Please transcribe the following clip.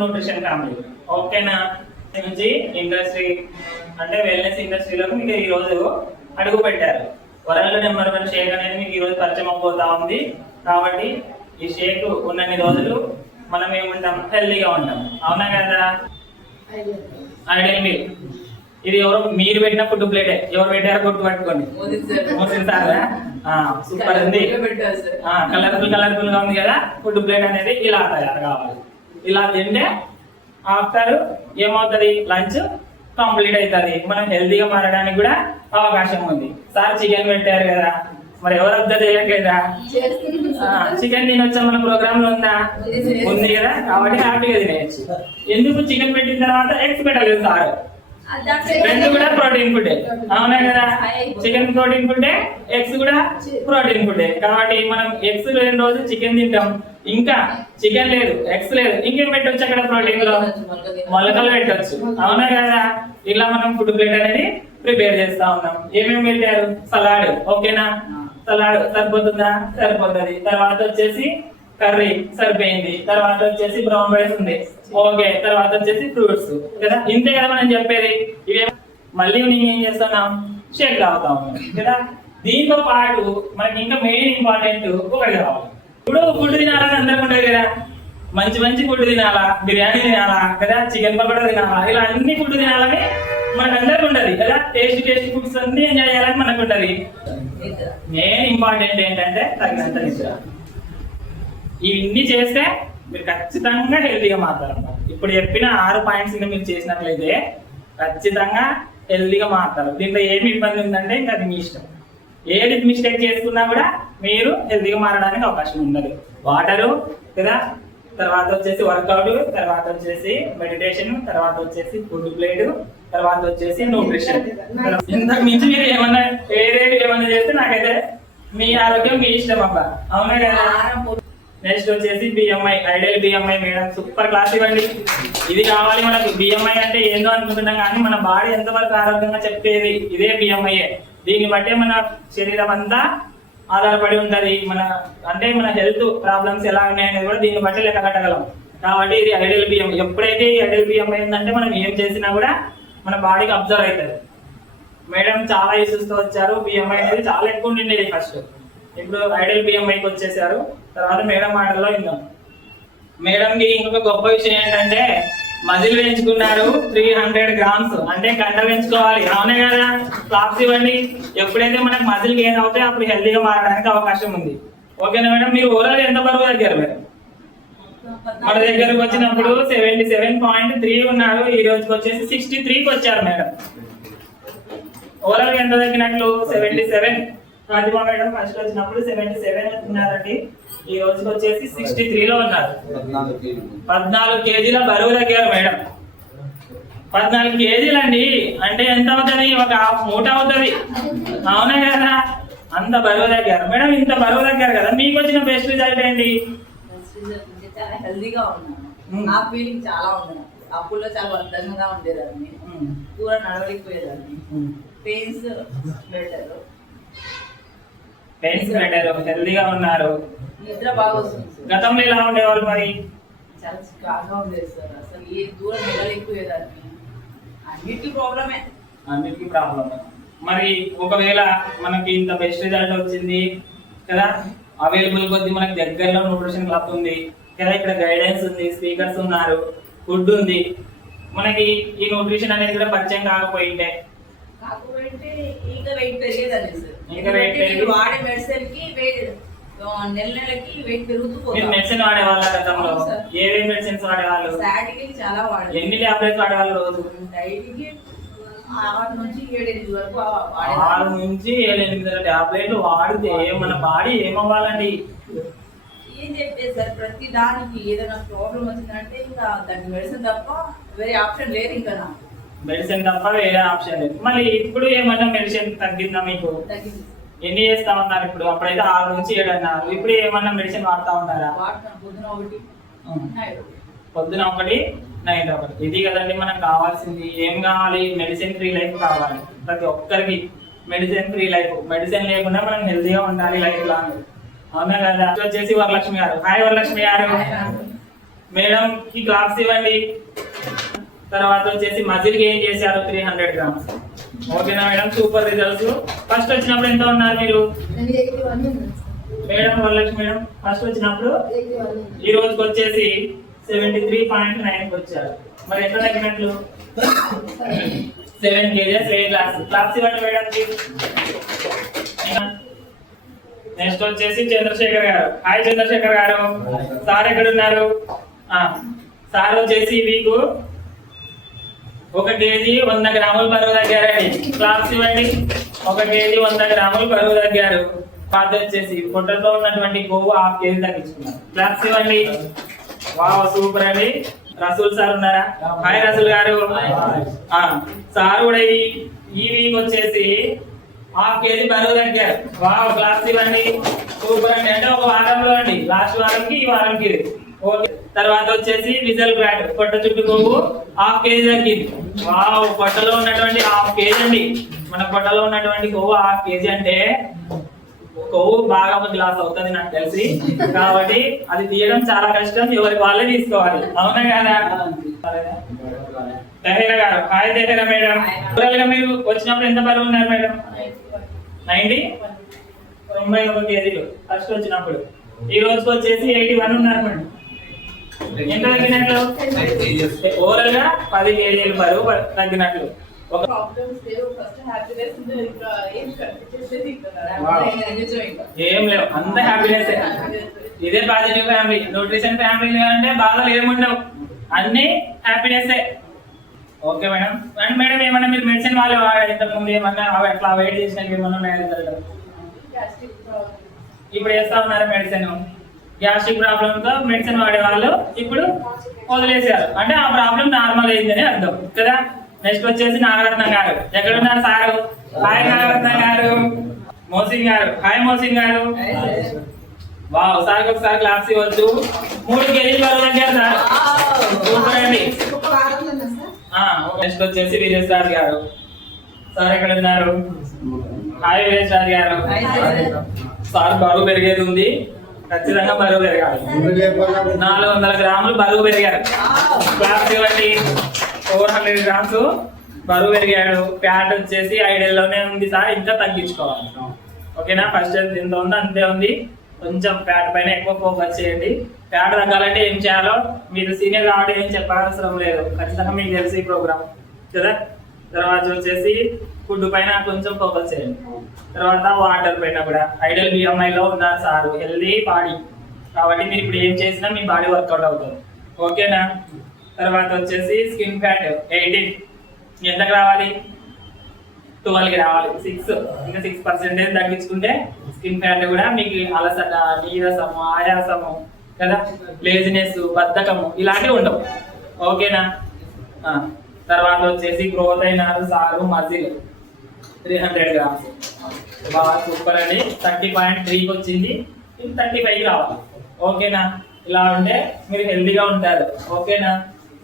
Nutrition family ఓకేనా. నుంచి industry అంటే వెల్నెస్ ఇండస్ట్రీలోకి మీకు ఈ రోజు అడుగు పెట్టారు. వరల్డ్ నెంబర్ 1 షేక్ అనేది మీకు ఈ రోజు పరిచయం అవబోతా ఉంది. కాబట్టి ఈ షేక్ ఉన్నన్ని రోజులు మనం ఏముంటాం, హెల్దీగా ఉంటాం. అవునా కదా? ఐడియల్ మీల్ ఇది ఎవరో మీరు పెట్టిన ఫుడ్ ప్లేటే. ఎవరు పెట్టారో గుర్తు పట్టుకోండి. సూపర్ ఉంది, కలర్ఫుల్ గా ఉంది కదా. ఫుడ్ ప్లేట్ అనేది ఇలా తయారు కావాలి. ఇలా తింటే ఆఫ్టర్ ఏమవుతుంది, లంచ్ కంప్లీట్ అవుతుంది. మనం హెల్తీగా మారడానికి కూడా అవకాశం ఉంది. సార్ చికెన్ పెట్టారు కదా, మరి ఎవరు అబ్జర్వ్ చేయట్లేదా? చికెన్ తినొచ్చా? మన ప్రోగ్రామ్ లో ఉందా? ఉంది కదా. కాబట్టి హ్యాపీగా తినేయచ్చు. ఎందుకు చికెన్ పెట్టిన తర్వాత ఎగ్స్ పెట్టలేదు సార్? రెండు కూడా ప్రోటీన్ ఫుడ్. అవునా కదా? చికెన్ ప్రోటీన్ ఫుడ్, ఎగ్స్ కూడా ప్రోటీన్ ఫుడ్. కాబట్టి మనం ఎగ్స్ లేని రోజు చికెన్ తింటాం. ఇంకా చికెన్ లేదు, ఎగ్స్ లేదు, ఇంకేం పెట్టవచ్చు అక్కడ ప్రోటీన్ లో? మొలకలు పెట్టవచ్చు. అవునా కదా? ఇలా మనం ఫుడ్ ప్లేట్ అనేది ప్రిపేర్ చేస్తా ఉన్నాం. ఏమేమి పెట్టారు? సలాడ్. ఓకేనా? సలాడ్ సరిపోతుందా? సరిపోతుంది. తర్వాత వచ్చేసి కర్రీ సరిపోయింది. తర్వాత వచ్చేసి బ్రౌన్ రైస్ ఉంది. ఓకే. తర్వాత వచ్చేసి ఫ్రూట్స్ కదా. ఇంతే కదా మనం చెప్పేది. ఇవే మళ్ళీ నేను ఏం చేస్తున్నాం, షేక్ తాగుతా ఉన్నాం కదా. దీంతో పాటు మనకి ఇంకా మెయిన్ ఇంపార్టెంట్ ఒకటి కావాలి. ఇప్పుడు ఫుడ్ తినాలని అందరికి ఉంటుంది కదా. మంచి మంచి ఫుడ్ తినాలా, బిర్యానీ తినాలా కదా, చికెన్ పకోడా తినాలా, ఇలా అన్ని ఫుడ్ తినాలని మనకు అందరికి ఉంటది కదా. టేస్ట్ ఫుడ్స్ అన్ని ఎంజాయ్ చేయాలని మనకు ఉంటది. మెయిన్ ఇంపార్టెంట్ ఏంటంటే తగినంత నిద్ర. ఇవన్నీ చేస్తే మీరు ఖచ్చితంగా హెల్తీగా మారుతారు. ఇప్పుడు చెప్పిన 6 పాయింట్స్ మీరు చేసినట్లయితే ఖచ్చితంగా హెల్తీగా మారుతారు. దీంట్లో ఏమి ఇబ్బంది ఉందంటే ఇంకా అది మీ ఇష్టం. ఏది మిస్టేక్ చేసుకున్నా కూడా మీరు హెల్తీగా మారడానికి అవకాశం ఉండదు. వాటరు కదా, తర్వాత వచ్చేసి వర్కౌట్, తర్వాత వచ్చేసి మెడిటేషన్, తర్వాత వచ్చేసి ఫుడ్ ప్లేట్, తర్వాత వచ్చేసి న్యూట్రిషన్. ఇంతకు మించి మీరు ఏమన్నా ఏమన్నా చేస్తే నాకైతే మీ ఆరోగ్యం మీ ఇష్టం అబ్బా. అవునా కదా? నెక్స్ట్ వచ్చేసి BMI, ideal BMI. Madam super class ఇవ్వండి. ఇది కావాలి మనకు. బిఎంఐ అంటే ఏందో అనుకుంటున్నాం కానీ మన బాడీ ఎంతవరకు ఆరోగ్యంగా చెప్పేది ఇదే బిఎంఐఏ. దీన్ని బట్టే మన శరీరం అంతా ఆధారపడి ఉంటది. మన అంటే మన హెల్త్ ప్రాబ్లమ్స్ ఎలా ఉన్నాయనేది కూడా దీన్ని బట్టి లెక్క కట్టగలం. కాబట్టి ఇది ఐడియల్ బిఎంఐ. ఎప్పుడైతే ఈ ఐడియల్ బిఎంఐ ఉందంటే మనం ఏం చేసినా కూడా మన బాడీకి అబ్జర్వ్ అవుతుంది. మేడం చాలా ఇష్యూస్ తో వచ్చారు. బిఎంఐ అనేది చాలా ఎక్కువ ఉండింది ఫస్ట్. ఇప్పుడు ఐడియల్ బిఎంఐకి వచ్చేసారు. తర్వాత మేడం మాటల్లో విందాం. మేడంకి ఇంకొక గొప్ప విషయం ఏంటంటే మజిల్ పెంచుకున్నారు 300 గ్రామ్స్. అంటే గంట పెంచుకోవాలి. అవునే కదా? క్లాప్స్ ఇవ్వండి. ఎప్పుడైతే మనకు మజిల్ గెయిన్ అవుతాయి అప్పుడు హెల్తీగా మారడానికి అవకాశం ఉంది. ఓకేనా మేడం? మీరు ఓవరాల్ ఎంత బరువు తగ్గారు మేడం? మన దగ్గరకు వచ్చినప్పుడు 77.3 ఉన్నారు. ఈ రోజుకి వచ్చేసి 63కి వచ్చారు మేడం. ఓవరాల్ ఎంత తగ్గినట్లు? 77. ప్రతిభా మేడం ఫస్ట్ వచ్చినప్పుడు 77 ఉన్నారండి. ఈ రోజుకి వచ్చేసి 63లో ఉన్నారు. 14 కేజీల బరువు తగ్గారు మేడం. 14 కేజీలు అండి. అంటే ఎంత అవుతుంది? ఒక హాఫ్ మూట అవుతుంది. అవునా కదా? అంత బరువు తగ్గారు మేడం. ఇంత బరువు తగ్గారు కదా, మీకు వచ్చిన బెస్ట్ రిజల్ట్ ఏంటి? చాలా హెల్దీగా ఉన్నాను. నా ఫీలింగ్ చాలా ఉంది. అప్పుల్లో చాలా వర్ధంగా ఉండేదాన్ని, దూరం నడవలేకపోయేదాన్ని. పెయిన్స్ బెటర్, హెల్దీగా ఉన్నారు. నిద్ర బాగా వస్తుంది. గతంలో ఎలా ఉండేవాళ్ళు మరి? చాలా స్ట్రాంగ్ గా ఉండేది సార్. అసలు ఏ దూరం వెళ్ళలేకపోయేదాన్ని. అన్నిటికీ ప్రాబ్లమే. మరి ఒకవేళ మనకి ఇంత బెస్ట్ రిజల్ట్ వచ్చింది కదా, అవైలబుల్ కొద్ది మనకి దగ్గరలో న్యూట్రిషన్ క్లబ్ ఉంది కదా, ఇక్కడ గైడెన్స్ ఉంది, స్పీకర్స్ ఉన్నారు, ఫుడ్ ఉంది. మనకి ఈ న్యూట్రిషన్ అనేది కూడా పరిచయం కాకపోయింటే ఇంకా వెయిట్ పెరిగేదండి సార్. ఇంకా వెయిట్ వాడే మెడిసిన్ కి నెలకి వెయిట్ పెరుగుతుంది. మెడిసిన్ వాడేవాళ్ళ గతంలో? ఏవే మెడిసిన్స్ వాడేవాళ్ళు? స్టాటిక్ చాలా వాడే. ఎన్ని టాబ్లెట్స్ వాడేవాళ్ళు రోజు? డైట్కి 6 నుంచి 7 వరకు 6 నుంచి 7-8 టాబ్లెట్లు వాడితే మన బాడీ ఏమవ్వాలండి? ఏం చెప్పేది సార్, ప్రతి దానికి ఏదైనా ప్రాబ్లం వచ్చిందంటే ఇంకా దానికి మెడిసిన్ తప్ప వేరే ఆప్షన్ లేదు. ఇంకా మెడిసిన్ తప్ప వేరే ఆప్షన్ లేదు. మళ్ళీ ఇప్పుడు ఏమన్నా మెడిసిన్ తగ్గిందా మీకు? తగ్గింది. ఎన్ని చేస్తా ఉన్నారు ఇప్పుడు? అప్పుడైతే 6 నుంచి 7 అన్నారు. ఇప్పుడు ఏమన్నా మెడిసిన్ వాడుతా ఉన్నారా? పొద్దున ఒకటి, నైట్ ఒకటి. ఇది కదండి మనకు కావాల్సింది. ఏం కావాలి? మెడిసిన్ ఫ్రీ లైఫ్ కావాలి ప్రతి ఒక్కరికి. Medicine free life. మెడిసిన్ లేకుండా మనం హెల్తీగా ఉండాలి లైఫ్ లాంగ్. అవునా కదా? వచ్చేసి వరలక్ష్మి గారు. హాయ్ వరలక్ష్మి గారు. మేడం కి క్లాప్స్ ఇవ్వండి. తర్వాత వచ్చేసి మజిల్కి ఏం చేశారు 300 గ్రామ్స్. ఓకేనా మేడం, సూపర్ రిజల్ట్స్. ఫస్ట్ వచ్చినప్పుడు ఎంత ఉన్నారు మీరు మేడం? వరలక్ష్మి మేడం ఫస్ట్ వచ్చినప్పుడు ఈ రోజుకి వచ్చేసి 73.9 వచ్చారు. మరి ఎంత తగ్గినట్లు? 7 kgs వెయిట్ లాస్. క్లాప్స్ ఇవ్వండి మేడం. నెక్స్ట్ వచ్చేసి చంద్రశేఖర్ గారు. హాయ్ చంద్రశేఖర్ గారు. సార్ ఎక్కడ ఉన్నారు? సార్ వచ్చేసి మీకు 1 kg 100 గ్రాములు బరువు తగ్గారండి. క్లాప్స్ ఇవ్వండి. 1 kg 100 గ్రాములు బరువు తగ్గారు. పాత వచ్చేసి పొట్టలో ఉన్నటువంటి కొవ్వు 1/2 kg తగ్గించుకున్నారు. క్లాప్స్ ఇవ్వండి. వావ్ సూపర్ అండి. రసూల్ సార్ ఉన్నారా? హాయ్ రసూల్ గారు. సార్ కూడా ఈ వీక్ వచ్చేసి 1/2 kg బరువు తగ్గారు. వావ్ క్లాప్స్ ఇవ్వండి. సూపర్ అండి. అంటే ఒక వారంలో అండి, లాస్ట్ వారంకి ఈ వారంకి. ఓకే. తర్వాత వచ్చేసి విజల్ బ్లాట్ పొట్ట చుట్టూ కొవ్వు 1/2 kg తగ్గింది. వావ్ పొట్టలో ఉన్నటువంటి 1/2 kg అండి. మన పొట్టలో ఉన్నటువంటి కొవ్వు 1/2 kg అంటే కొవ్వు బాగా గ్లాస్ అవుతుంది నాకు తెలిసి. కాబట్టి అది తీయడం చాలా కష్టం, ఎవరికి వాళ్ళే తీసుకోవాలి. అవునా కదా? తెహేరా గారు. Hi Tahera madam. గా మీరు వచ్చినప్పుడు ఎంత బరువు ఉన్నారు మేడం? 91 kg ఫస్ట్ వచ్చినప్పుడు. ఈ రోజుకి వచ్చేసి 81 ఉన్నారు మేడం. ఎంత తగ్గినట్లు? ఓవరాల్ గా 10 kg బరువు తగ్గినట్లు. ఒక ఏం లేవు, అంత హ్యాపీనెస్. ఇదే పాజిటివ్ ఫ్యామిలీ. న్యూట్రిషన్ ఫ్యామిలీ అంటే బాధలు ఏముండవు, అన్ని happiness. Okay madam. And madam ఏమన్నా మీరు మెడిసిన్ వాళ్ళు ఇంతకు ముందు ఏమన్నా అట్లా వెయిట్ చేసినాక ఏమన్నా ఉన్నాయా? ఇప్పుడు వేస్తా ఉన్నారు మెడిసిన్. గ్యాస్ట్రిక్ ప్రాబ్లమ్ తో మెడిసిన్ వాడే వాళ్ళు ఇప్పుడు వదిలేశారు, అంటే ఆ ప్రాబ్లం నార్మల్ అయిందని అర్థం కదా. నెక్స్ట్ వచ్చేసి నాగరత్నం గారు. ఎక్కడున్నారు సారు? హాయ్ నాగరత్నం గారు. మోసింగ్ గారు. హాయ్ మోసింగ్ గారు. వావ్ సార్ ఒకసారి క్లాస్ ఇవ్వచ్చు. 3 kg బరువు తగ్గారు సార్. సూపర్ అండి. నెక్స్ట్ వచ్చేసి వీరేష్ రాజ్ గారు. సార్ ఎక్కడ ఉన్నారు? హాయ్ వీరేష్ రాజ్ గారు. సార్ బరువు పెరిగేది ఉంది, ఖచ్చితంగా బరువు పెరగాలి. 400 గ్రాములు బరువు పెరిగారు. క్లాస్ ఇవ్వండి. 400 గ్రామ్స్ బరువు పెరిగాడు. ఫ్యాట్ వచ్చేసి ఐడియల్లోనే ఉంది సార్, ఇంకా తగ్గించుకోవాలి. ఓకేనా? ఫస్ట్ ఎంత ఉందో అంతే ఉంది. కొంచెం ఫ్యాట్ పైన ఎక్కువ ఫోకస్ చేయండి. ఫ్యాట్ తగ్గాలంటే ఏం చేయాలో మీరు సీనియర్ కాబట్టి ఏం చెప్పాల్సిన లేదు, ఖచ్చితంగా మీకు తెలిసి ఈ ప్రోగ్రామ్ కదా. తర్వాత వచ్చేసి ఫుడ్ పైన కొంచెం ఫోకస్ చేయండి. తర్వాత వాటర్ పైన కూడా. ఐడియల్ బిఎంఐలో ఉన్నారు సార్, హెల్దీ బాడీ కాబట్టి మీరు ఇప్పుడు ఏం చేసినా మీ బాడీ వర్కౌట్ అవుతుంది. ఓకేనా? తర్వాత వచ్చేసి స్కిన్ ఫ్యాట్ 18 ఎంతకు రావాలి? 12కి రావాలి. 6 ఇంకా 6% తగ్గించుకుంటే స్కిన్ ఫ్యాట్ కూడా మీకు అలసట, నీరసము, ఆయాసము కదా, లేజినెస్, బద్ధకము ఇలాంటివి ఉండవు. ఓకేనా? తర్వాత వచ్చేసి గ్రోత్ అయినారు సారు మజిల్ 300 గ్రామ్స్. బాగా సూపర్ అండి. 30.3కి వచ్చింది, 35 రావాలి. ఓకేనా? ఇలా ఉంటే మీరు హెల్దీగా ఉంటారు. ఓకేనా?